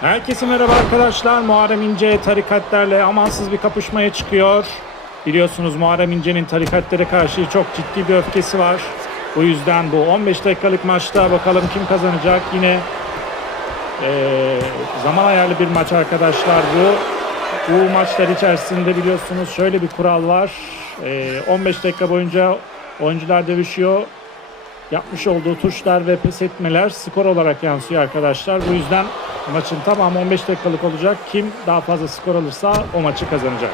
Herkese merhaba arkadaşlar. Muharrem İnce tarikatlerle amansız bir kapışmaya çıkıyor. Biliyorsunuz Muharrem İnce'nin tarikatlere karşı çok ciddi bir öfkesi var. Bu yüzden bu 15 dakikalık maçta bakalım kim kazanacak. Yine eee, zaman ayarlı bir maç arkadaşlar bu. Bu maçlar içerisinde biliyorsunuz şöyle bir kural var. Eee, 15 dakika boyunca oyuncular dövüşüyor yapmış olduğu tuşlar ve pes etmeler skor olarak yansıyor arkadaşlar. Bu yüzden maçın tamamı 15 dakikalık olacak. Kim daha fazla skor alırsa o maçı kazanacak.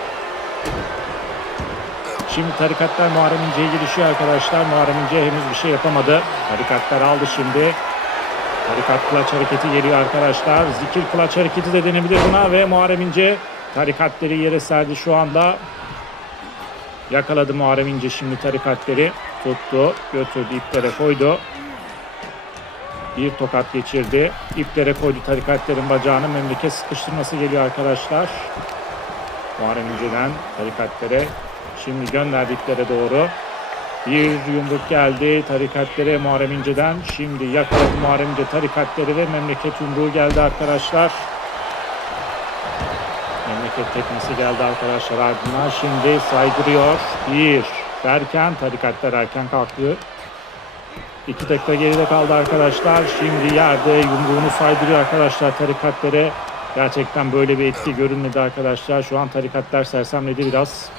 Şimdi tarikatlar Muharrem İnce'ye girişiyor arkadaşlar. Muharrem İnce henüz bir şey yapamadı. Tarikatlar aldı şimdi. Tarikat kılaç hareketi geliyor arkadaşlar. Zikir kılaç hareketi de denebilir buna ve Muharrem İnce tarikatleri yere serdi şu anda. Yakaladı Muharrem İnce şimdi tarikatleri. Tuttu, götürdü, iplere koydu. Bir tokat geçirdi. İplere koydu tarikatlerin bacağını. Memleket sıkıştırması geliyor arkadaşlar. Muharrem İnce'den tarikatlere. Şimdi gönderdi doğru. Bir yumruk geldi tarikatlere Muharrem İnce'den. Şimdi yakaladı Muharrem İnce tarikatleri ve memleket yumruğu geldi arkadaşlar. Memleket tekmesi geldi arkadaşlar ardından. Şimdi saydırıyor. Bir derken tarikatlar erken kalktı. İki dakika geride kaldı arkadaşlar. Şimdi yerde yumruğunu saydırıyor arkadaşlar tarikatlere. Gerçekten böyle bir etki görünmedi arkadaşlar. Şu an tarikatlar sersemledi biraz.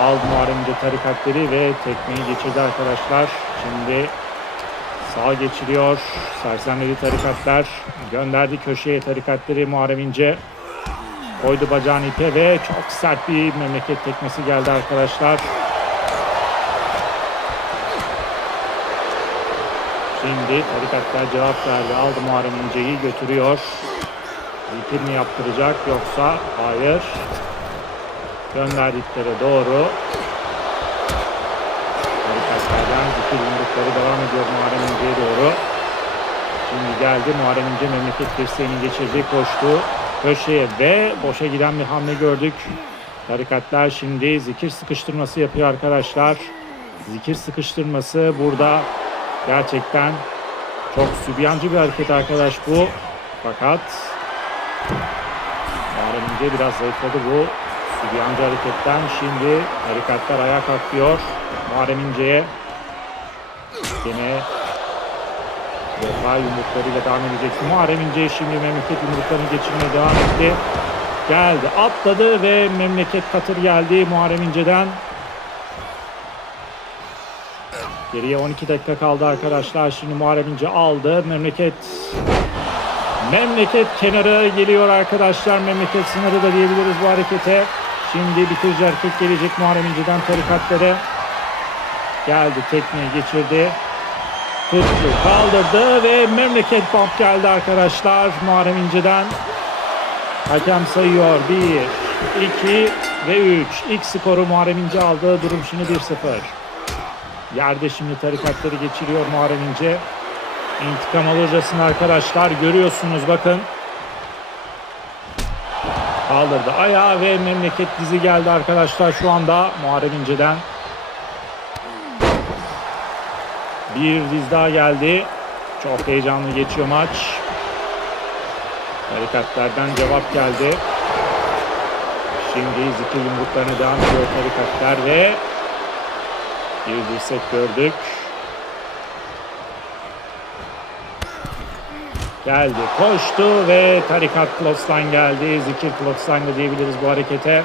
Aldı Muharrem İnce tarikatleri ve tekmeyi geçirdi arkadaşlar. Şimdi sağ geçiriyor. Sersemledi tarikatlar. Gönderdi köşeye tarikatları Muharrem İnce. Koydu bacağını ipe ve çok sert bir memleket tekmesi geldi arkadaşlar. Şimdi tarikatlar cevap verdi. Aldı Muharrem İnce'yi götürüyor. Zikir mi yaptıracak yoksa hayır. Gönderdiklere doğru. Tarikatlardan zikir yumrukları devam ediyor Muharrem İnce'ye doğru. Şimdi geldi Muharrem İnce memleket dirseğini geçirdi, koştu köşeye ve boşa giden bir hamle gördük. Tarikatlar şimdi zikir sıkıştırması yapıyor arkadaşlar. Zikir sıkıştırması burada gerçekten çok sübyancı bir hareket arkadaş bu. Fakat Muharrem biraz zayıfladı bu sübyancı hareketten. Şimdi tarikatlar ayağa kalkıyor. Muharrem İnce'ye yine Vefa yumruklarıyla devam edecek. Muharrem İnce şimdi memleket yumruklarını geçirmeye devam etti. Geldi, atladı ve memleket katır geldi Muharrem İnce'den. Geriye 12 dakika kaldı arkadaşlar. Şimdi Muharrem İnce aldı. Memleket Memleket kenarı geliyor arkadaşlar. Memleket sınırı da diyebiliriz bu harekete. Şimdi bitirici hareket gelecek Muharrem İnce'den tarikatlere. Geldi tekmeyi geçirdi. Tuttu, kaldırdı ve memleket bump geldi arkadaşlar Muharrem İnce'den. Hakem sayıyor. 1, 2 ve 3. İlk skoru Muharrem İnce aldı. Durum şimdi 1-0. Yerde şimdi tarikatları geçiriyor Muharrem İnce. İntikam alırcasına arkadaşlar görüyorsunuz bakın. Kaldırdı ayağı ve memleket dizi geldi arkadaşlar şu anda Muharrem İnce'den. Bir diz daha geldi. Çok heyecanlı geçiyor maç. Tarikatlardan cevap geldi. Şimdi zikir yumruklarına devam ediyor tarikatlar ve bir dirsek gördük. Geldi, koştu ve tarikat Klotz'tan geldi. Zikir Klotz'tan da diyebiliriz bu harekete.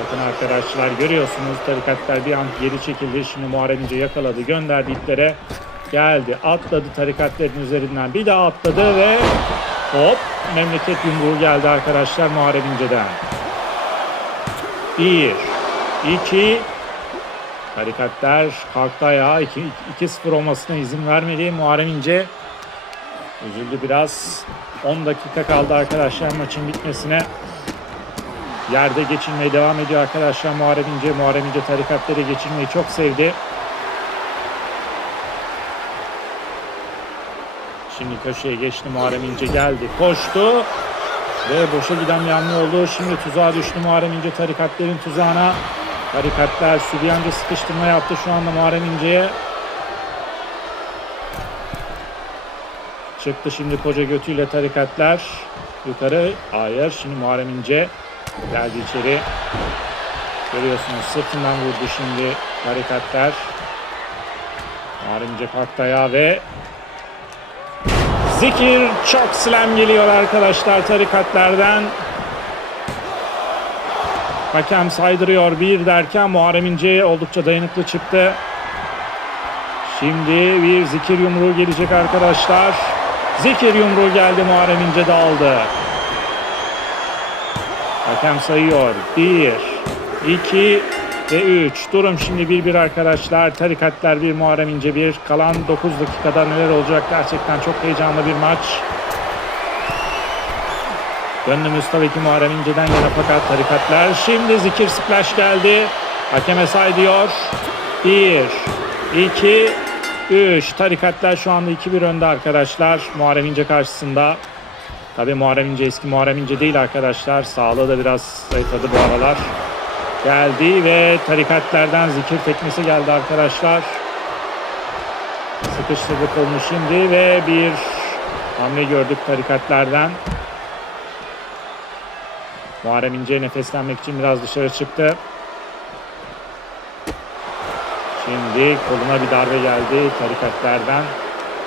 Bakın arkadaşlar görüyorsunuz tarikatlar bir an geri çekildi. Şimdi Muharrem İnce yakaladı, gönderdi iplere. Geldi, atladı tarikatların üzerinden. Bir daha atladı ve hop memleket yumruğu geldi arkadaşlar Muharrem İnce'den. Bir, iki, tarikatlar kalktı ayağa. 2-0 olmasına izin vermedi. Muharrem İnce üzüldü biraz. 10 dakika kaldı arkadaşlar maçın bitmesine. Yerde geçirmeye devam ediyor arkadaşlar Muharrem İnce. Muharrem İnce tarikatları geçirmeyi çok sevdi. Şimdi köşeye geçti Muharrem İnce geldi. Koştu. Ve boşa giden bir oldu. Şimdi tuzağa düştü Muharrem İnce tarikatların tuzağına. Tarikatlar Sübyancı sıkıştırma yaptı şu anda Muharrem İnce'ye. Çıktı şimdi koca götüyle tarikatlar. Yukarı. Hayır. Şimdi Muharrem İnce geldi içeri. Görüyorsunuz sırtından vurdu şimdi tarikatlar. Muharrem İnce kalktı ayağa ve Zikir çok slam geliyor arkadaşlar tarikatlardan. Hakem saydırıyor bir derken Muharrem İnce oldukça dayanıklı çıktı. Şimdi bir zikir yumruğu gelecek arkadaşlar. Zikir yumruğu geldi Muharrem İnce de aldı. Hakem sayıyor. 1, 2 ve 3. Durum şimdi 1-1 arkadaşlar. Tarikatlar 1, Muharrem İnce 1. Kalan 9 dakikada neler olacak gerçekten çok heyecanlı bir maç. Gönlümüz tabii ki Muharrem İnce'den yana fakat tarikatlar. Şimdi zikir splash geldi. Hakeme say diyor. 1, 2, 3. Tarikatlar şu anda 2-1 önde arkadaşlar. Muharrem İnce karşısında. Tabii Muharrem İnce eski Muharrem İnce değil arkadaşlar. Sağlığı da biraz zayıfladı bu aralar. Geldi ve tarikatlardan zikir tekmesi geldi arkadaşlar. Sıkıştırdık onu şimdi ve bir hamle gördük tarikatlardan. Muharrem İnce nefeslenmek için biraz dışarı çıktı. Şimdi koluna bir darbe geldi tarikatlardan.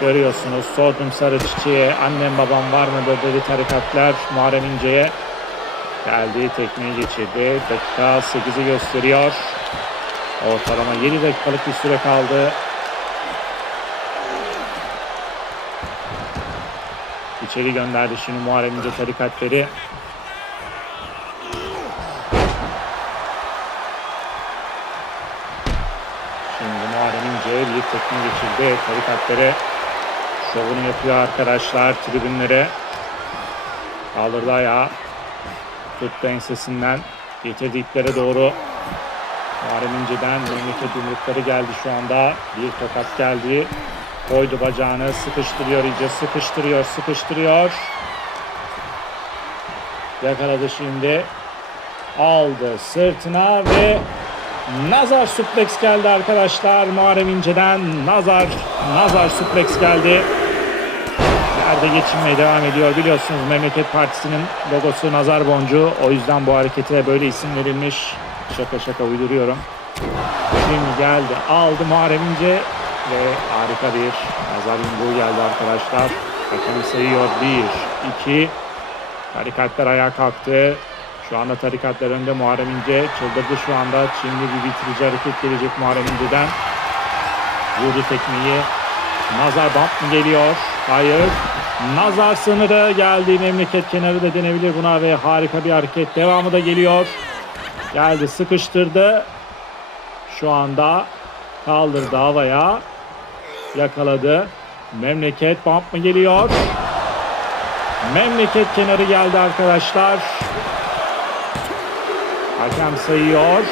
Görüyorsunuz sordum sarı çiçeğe annem babam var mı dedi tarikatlar Muharrem İnce'ye. Geldi tekmeyi geçirdi. Dakika 8'i gösteriyor. Ortalama 7 dakikalık bir süre kaldı. İçeri gönderdi şimdi Muharrem İnce tarikatları. Tekme geçirdi. Tarikatları şovunu yapıyor arkadaşlar tribünlere. Kaldırdı ayağı. Tuttu ensesinden. Getirdi doğru. Muharrem İnce'den memleket yumrukları geldi şu anda. Bir tokat geldi. Koydu bacağını. Sıkıştırıyor iyice. Sıkıştırıyor. Sıkıştırıyor. Yakaladı şimdi. Aldı sırtına ve Nazar suplex geldi arkadaşlar. Muharrem İnce'den Nazar Nazar suplex geldi. Yerde geçinmeye devam ediyor. Biliyorsunuz Memleket Partisi'nin logosu nazar boncuğu. O yüzden bu harekete böyle isim verilmiş. Şaka şaka uyduruyorum. Şimdi geldi. Aldı Muharrem İnce ve harika bir nazar yumruğu geldi arkadaşlar. Hakem sayıyor. 1, 2. Tarikatlar ayağa kalktı. Şu anda tarikatlar önde Muharrem İnce çıldırdı şu anda. Şimdi bir bitirici hareket gelecek Muharrem İnce'den. Vurdu tekmeyi. Nazar bump geliyor? Hayır. Nazar sınırı geldi. Memleket kenarı da denebilir buna ve harika bir hareket. Devamı da geliyor. Geldi sıkıştırdı. Şu anda kaldırdı havaya. Yakaladı. Memleket bump mı geliyor? Memleket kenarı geldi arkadaşlar. Hakem sayıyor.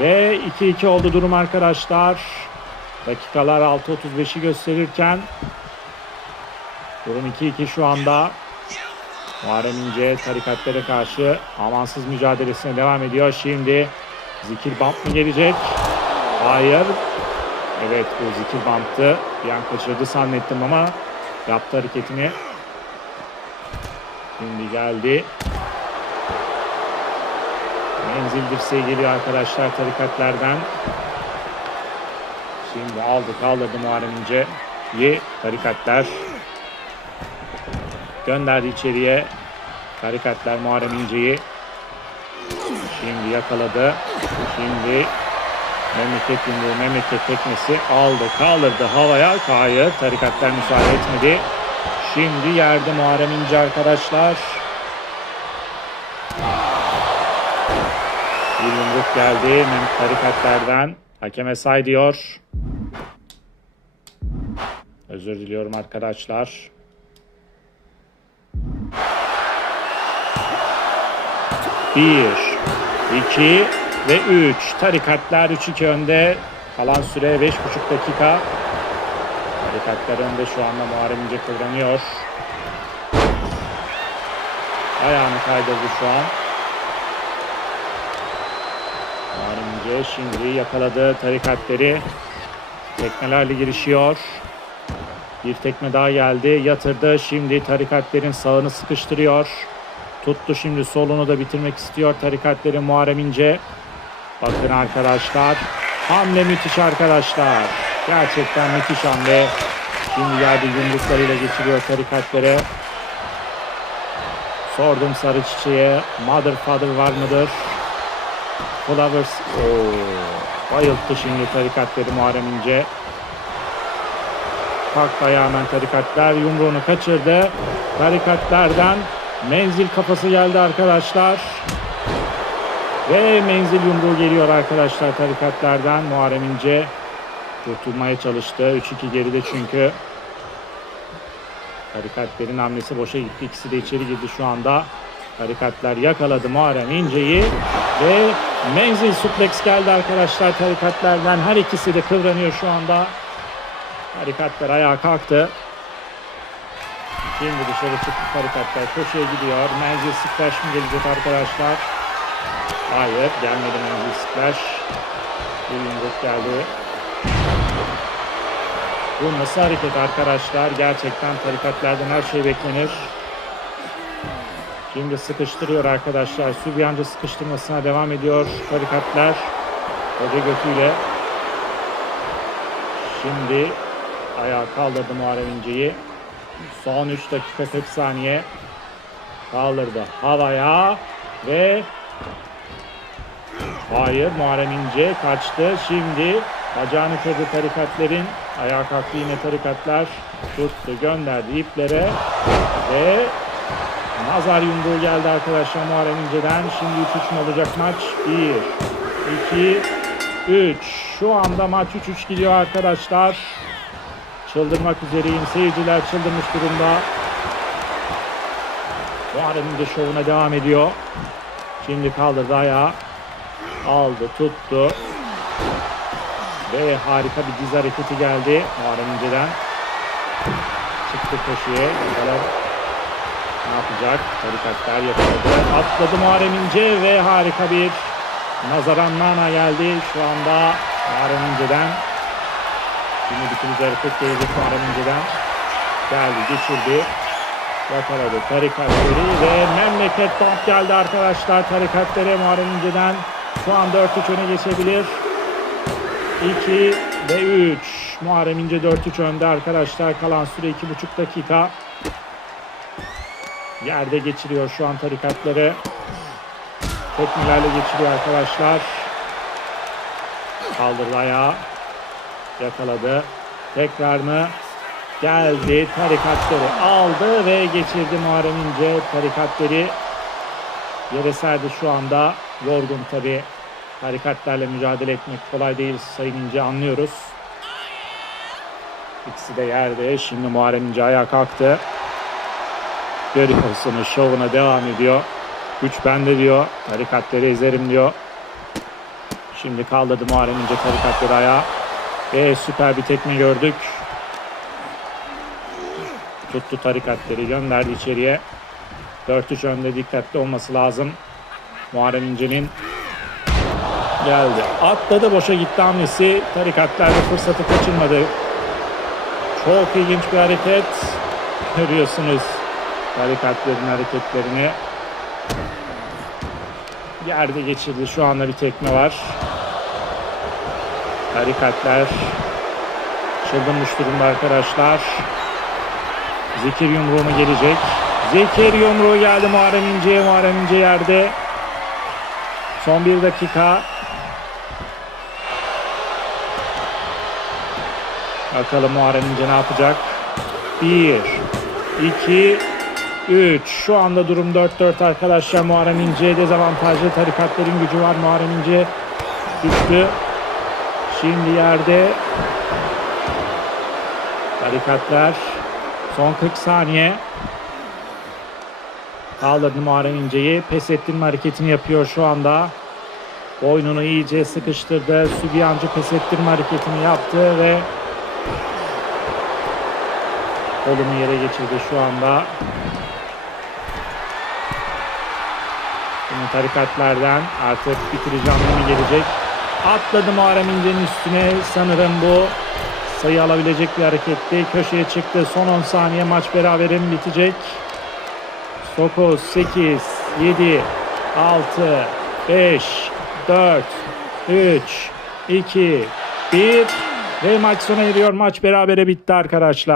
Ve 2-2 oldu durum arkadaşlar. Dakikalar 6.35'i gösterirken durum 2-2 şu anda. Muharrem İnce tarikatlere karşı amansız mücadelesine devam ediyor. Şimdi zikir bump mı gelecek? Hayır. Evet bu zikir bump'tı. Bir an kaçırdı zannettim ama yaptı hareketini. Şimdi geldi. Menzil dirseği geliyor arkadaşlar tarikatlardan. Şimdi aldı kaldırdı Muharrem İnce'yi tarikatlar. Gönderdi içeriye. Tarikatlar Muharrem İnce'yi. Şimdi yakaladı. Şimdi memleket yumruğu, memleket tekmesi aldı, kaldırdı havaya. Hayır, tarikatlar müsaade etmedi. Şimdi yerde Muharrem İnce arkadaşlar. Geldi Mem tarikatlardan. Hakeme say diyor. Özür diliyorum arkadaşlar. Bir, iki ve üç. Tarikatlar 3-2 önde. Kalan süre beş buçuk dakika. Tarikatlar önde şu anda Muharrem İnce kıvranıyor. Ayağını kaydırdı şu an. İnce şimdi yakaladı tarikatları. Tekmelerle girişiyor. Bir tekme daha geldi. Yatırdı. Şimdi tarikatlerin sağını sıkıştırıyor. Tuttu şimdi solunu da bitirmek istiyor tarikatlerin Muharrem İnce. Bakın arkadaşlar. Hamle müthiş arkadaşlar. Gerçekten müthiş hamle. Şimdi yerde yumruklarıyla geçiriyor tarikatlere. Sordum sarı çiçeğe. Mother father var mıdır? Flowers. Oo, bayılttı şimdi tarikatları Muharrem İnce. Kalktı ayağından tarikatlar. Yumruğunu kaçırdı. Tarikatlardan menzil kafası geldi arkadaşlar. Ve menzil yumruğu geliyor arkadaşlar tarikatlardan. Muharrem İnce kurtulmaya çalıştı. 3-2 geride çünkü. Tarikatlerin hamlesi boşa gitti. İkisi de içeri girdi şu anda. Tarikatlar yakaladı Muharrem İnce'yi ve menzil suplex geldi arkadaşlar tarikatlardan. Her ikisi de kıvranıyor şu anda. Tarikatlar ayağa kalktı. Şimdi dışarı çıktı tarikatlar. Koşuya gidiyor. Menzil splash mı gelecek arkadaşlar? Hayır gelmedi menzil splash. Yumruk geldi. Bu nasıl hareket arkadaşlar? Gerçekten tarikatlardan her şey beklenir. Şimdi sıkıştırıyor arkadaşlar. Sübyancı sıkıştırmasına devam ediyor tarikatlar. Hoca götüyle. Şimdi ayağa kaldırdı Muharrem İnce'yi. Son 3 dakika 40 saniye. Kaldırdı havaya ve Hayır Muharrem İnce kaçtı. Şimdi bacağını kırdı tarikatlerin. Ayağa kalktı yine tarikatlar. Tuttu gönderdi iplere. Ve nazar yumruğu geldi arkadaşlar Muharrem İnce'den. Şimdi 3-3 mü olacak maç? 1, 2, 3. Şu anda maç 3-3 gidiyor arkadaşlar. Çıldırmak üzereyim. Seyirciler çıldırmış durumda. Muharrem İnce şovuna devam ediyor. Şimdi kaldırdı ayağı. Aldı, tuttu. Ve harika bir diz hareketi geldi Muharrem İnce'den. Çıktı koşuya. Bakalım ne yapacak? Tarikatlar yakaladı. Atladı Muharrem İnce ve harika bir nazaran nana geldi. Şu anda Muharrem İnce'den. Şimdi bitirici hareket gelecek Muharrem İnce'den. Geldi, geçirdi. Yakaladı tarikatları ve memleket bump geldi arkadaşlar tarikatlere Muharrem İnce'den. Şu an 4-3 öne geçebilir. 2 ve 3. Muharrem İnce 4-3 önde arkadaşlar. Kalan süre 2,5 dakika. Yerde geçiriyor şu an tarikatları. Tekmelerle geçiriyor arkadaşlar. Kaldırdı ayağı. Yakaladı. Tekrar mı? Geldi. Tarikatları aldı ve geçirdi Muharrem İnce. Tarikatları yere serdi şu anda. Yorgun tabi. Tarikatlarla mücadele etmek kolay değil Sayın İnce anlıyoruz. İkisi de yerde. Şimdi Muharrem İnce ayağa kalktı. Görüyorsunuz şovuna devam ediyor. Güç bende diyor. Tarikatları ezerim diyor. Şimdi kaldırdı Muharrem İnce tarikatları ayağa. Ve süper bir tekme gördük. Tuttu tarikatları gönderdi içeriye. 4-3 önde dikkatli olması lazım. Muharrem İnce'nin geldi. Atladı boşa gitti hamlesi. Tarikatlar da fırsatı kaçırmadı. Çok ilginç bir hareket. Görüyorsunuz tarikatların hareketlerini. Yerde geçirdi. Şu anda bir tekme var. Tarikatlar çıldırmış durumda arkadaşlar. Zikir yumruğu mu gelecek? Zikir yumruğu geldi Muharrem İnce'ye. Muharrem İnce yerde. Son bir dakika. Bakalım Muharrem İnce ne yapacak? 1, 2, 3. Şu anda durum 4-4 arkadaşlar. Muharrem İnce dezavantajlı tarikatların gücü var. Muharrem İnce düştü. Şimdi yerde tarikatlar son 40 saniye kaldırdı Muharrem İnce'yi. Pes ettirme hareketini yapıyor şu anda. Boynunu iyice sıkıştırdı. Sübyancı pes ettirme hareketini yaptı ve kolunu yere geçirdi şu anda. Şimdi tarikatlardan artık bitirici anlamı gelecek. Atladı Muharrem İnce'nin üstüne. Sanırım bu sayı alabilecek bir hareketti. Köşeye çıktı. Son 10 saniye maç berabere mi bitecek? 9, 8, 7, 6, 5, 4, 3, 2, 1 ve maç sona eriyor. Maç berabere bitti arkadaşlar.